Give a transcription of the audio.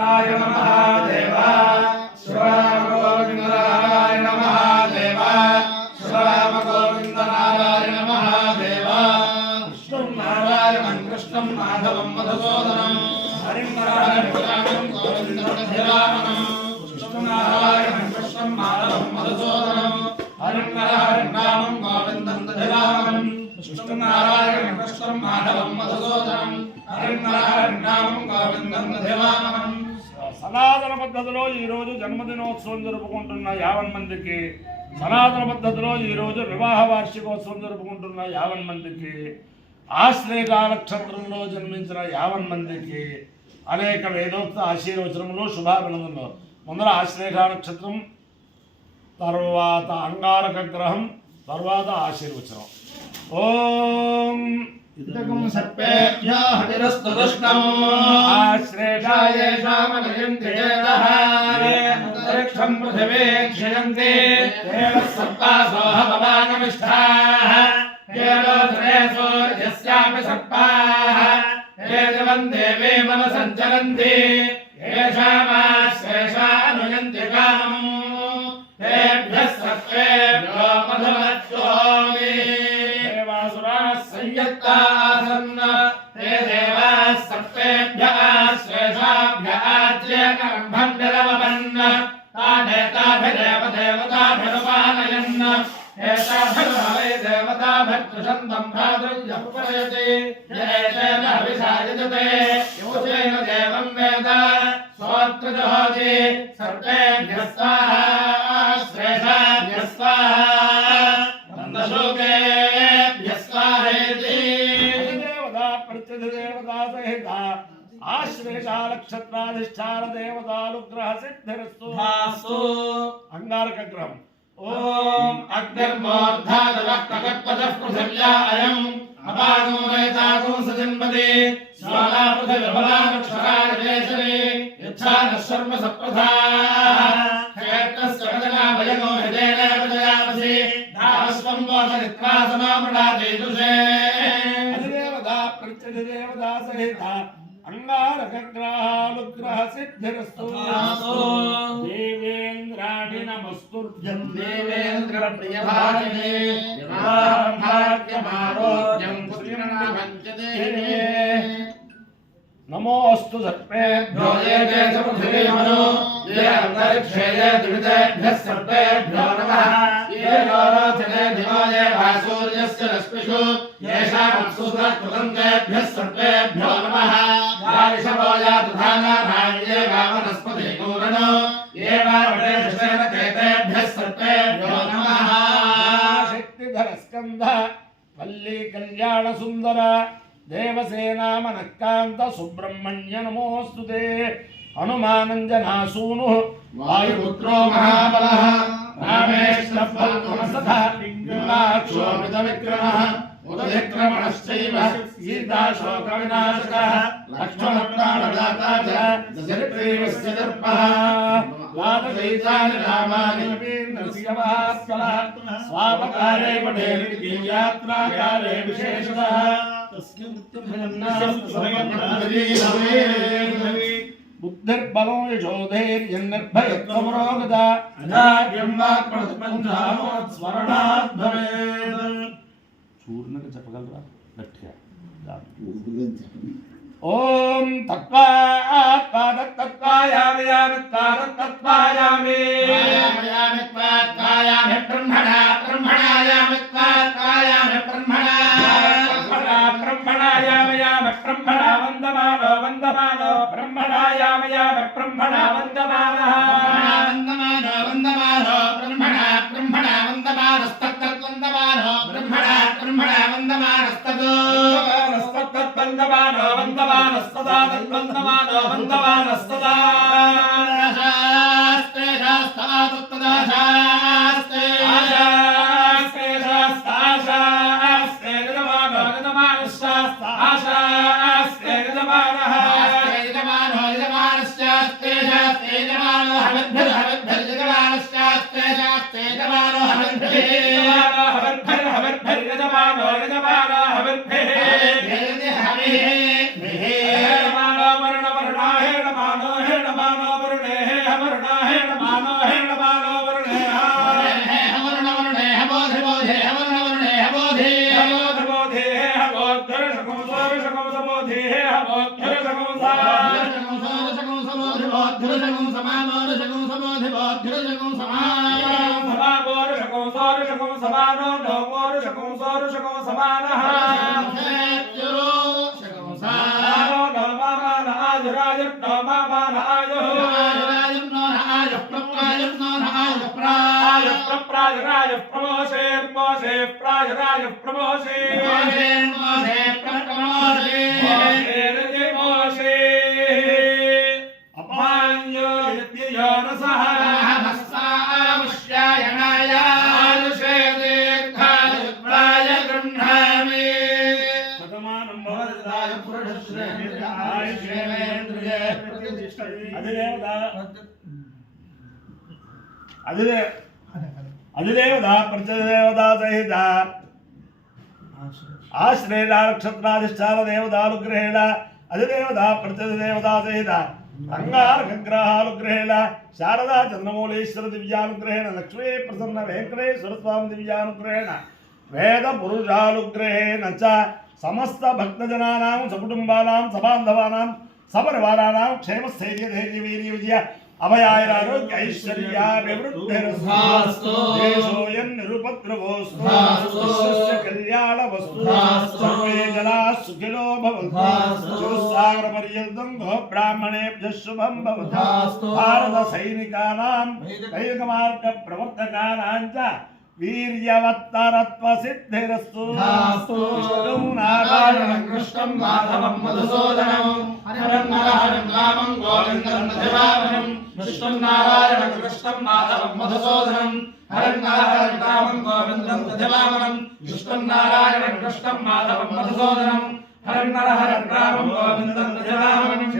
महादेव श्रीराम गोविंद नारायण महादेव श्रीराम गोविंद नारायण महादेव विष्णु नारायणं कृष्णं माधवं मधुसूदनं हरिं नारायणं गोविन्दं धिरामनं विष्णु नारायणं कृष्णं माधवं मधुसूदनं हरिं नारायणं गोविन्दं धिरामनं विष्णु नारायणं कृष्णं माधवं मधुसूदनं हरिं नारायणं गोविन्दं धिरामनं సనాతన పద్ధతిలో ఈ రోజు జన్మదినోత్సవం జరుపుకుంటున్న 50 మందికి, సనాతన పద్ధతిలో ఈ రోజు వివాహ వార్షికోత్సవం జరుపుకుంటున్న 50 మందికి, ఆశ్లేష నక్షత్రంలో జన్మించిన 50 మందికి అనేక వేదోక్త ఆశీర్వచనములు శుభాభినందనలు. ముందర ఆశ్లేష నక్షత్రం, తర్వాత అంగారక గ్రహం, తర్వాత ఆశీర్వచనం. ఓం इदगं सर्पेभ्यो हविरस्तु दुष्टम् आश्लेषायेषामनयन्ति चेतः अन्तरिक्षं पृथिवी क्षयन्ति तेन सर्पासो भवानमिष्ठाः केलोधरे सूर्यस्यापि सर्पाः ये जवन्ते वे मनसञ्चरन्ति येषामाश्लेषा अनुयन्ति कामम् तेभ्यः सर्पेभ्यो मधुमच्छोमि संयत्तासन्न ते देवाः सर्पेभ्यः श्रेषाभ्यः आज्यकरम्भं निरवपन्न तानेताभिरेव देवताभिरुपानयन् एताभिर्भवे देवताभिर्दृशन्तं भ्रातृभ्यः उपनयति येतेन हविषायजते योजेन देवं वेद सोऽत्र जुहोति सर्पेभ्यः स्वाहा श्रेषाभ्यः स्वाहा नन्दशोके आश्लेषा नक्षत्राधिष्ठान देवतानुग्रह सिद्धिरस्तु अंगारक ग्रहम ओम अग्निर्मोर्धादवः प्रकटपदः पृथिव्या अयम् अपानो वैतागो सजन्मदे स्वाला पृथिविर्भला नक्षत्रादिवेशने यच्छानः शर्म सप्रधा हेतस्य वदना भयनो हृदेन वदयामसि धावस्वं वासनित्वा समामृणाते दुषे अधिदेवता प्रत्यधिदेवता सहिता अंगारकग्रहानुग्रह सिद्धिरस्तु देवेन्द्राणि नमस्तुभ्यं देवेन्द्र प्रियभाजिने भाग्यमारोग्यं पुण्यमञ्चते नमोऽस्तु सर्पेभ्यो ये च पृथिवीमनो ये अन्तरिक्षे ये द्वितेभ्यः सर्पेभ्यो नमः ये लोलोचने दिवो ये भासूर्यस्य रश्मिषु येषामप्सु कृतन्तेभ्यः सर्पेभ्यो नमः यारिषभो या दुधानाभां ये वामनस्पतिपूरणो ये वावटे दशेन केतेभ्यः सर्पेभ्यो नमः शक्तिधर स्कन्ध वल्ली कल्याण सुन्दर देवसेना मनक्कांत सुब्रह्मण्य नमोस्तुते हनुमानंजनासूनु वायुपुत्रो महाबलः रामेश्वरफलसखा विक्रमः उदयक्रमणश्चैव सीताशोकविनाशकः लक्ष्मणप्राणदाता च दशरथदेवस्य दर्पः वाददैतानि रामानि नरसिंहवात्सलः स्वावकारे पठे यात्राकाले विशेषतः बुद्धिर्बलो यशोधैर्यन्निर्भयत्वमरोगता अजाड्यं वाक्पणस्मरणात् भवेत् चूर्ण का చెప్పగలరా గట్టిగా ఓం తత్వాయామి బ్రహ్మణాయామి ब्रह्मणा वन्दमानो वन्दमानो ब्रह्मणायामि ब्रह्मणा वन्दमानः वन्दमानो वन्दमानो ब्रह्मणा ब्रह्मणा वन्दमानस्तत्तद्वन्दमानो ब्रह्मणा ब्रह्मणा वन्दमानस्तद्वन्दमानो वन्दमानस्तदा तद्वन्दमानो वन्दमानस्तदा शास्त्रे शास्त्रादुत्तदा शास्त्रे शास्त्रे शास्त्राशास्त्रे गजमानो गजमानशास्त्रा आशास्त्रे गजमानः यजमानो यजमानश्चास्त्रे शास्त्रे यजमानो हविर्भिर्हविर्भिर्यजमानश्चास्त्रे शास्त्रे यजमानो हविर्भिर्यजमानो यजमानो हविर्भिः यजमानो वर्णवर्णाहेण मानो हेण वरुणो हेण मानो वरुणे वरुण वरुणे बोधे बोधे वरुण वरुणे बोधे बोध बोधे बोधर शकम सोर शकम सबोधे बोधर शकम सार शकम सोर शकम सबोधे बोधर शकम समानोर शकम सबोधे बोधर शकम समान समानोर शकम सोर शकम समानो नमोर शकम सोर शकम समानः शकम सारो नमः राज नमः राज प्रमोषे प्रमोषे प्राज राज प्रमोषे प्रमोषे प्रमोषे प्रमोषे अपान्यो यद्यो रसः हस्तावश्यायणाय आयुषे दीर्घायुष्याय गृह्णामि शतमानं भवदाय पुरुषस्य आयुष्येन्द्रिये अधिदेवता प्रत्यदेवता सहित आश्रयेण नक्षत्राधिष्ठान देवतानुग्रहेण अधिदेवता प्रत्यदेवता सहित अंगारग्रहानुग्रहेण शारदा चंद्रमौलेश्वर दिव्यानुग्रहेण लक्ष्मी प्रसन्न वेंकटेश्वर स्वामी दिव्यानुग्रहेण वेद पुरुषानुग्रहेण च समस्त भक्तजनानां सकुटुंबानां सबान्धवानां सपरिवाराणां क्षेमस्थैर्य धैर्य वीर्य विजय अभयारोग्य ऐश्वर्याभिवृद्धिरस्तु देशोऽयं निरुपद्रवोऽस्तु कल्याणवस्तु सर्वे जनाः सुखिनो भवन्तु चतुस्सागरपर्यन्तं गोब्राह्मणेभ्यः शुभं भवतु भारतसैनिकानां दैवमार्गप्रवर्तकानां च वीर्यवत्तरत्व सिद्धिरस्तु विष्णुं नारायणं कृष्णं माधवं मधुसूदनं हरं हरं रामं गोविन्दं मधुवामनं विष्णुं नारायणं कृष्णं माधवं मधुसूदनं हरं हरं रामं गोविन्दं मधुवामनं विष्णुं नारायणं कृष्णं माधवं मधुसूदनं हरं हरं रामं गोविन्दं मधुवामनं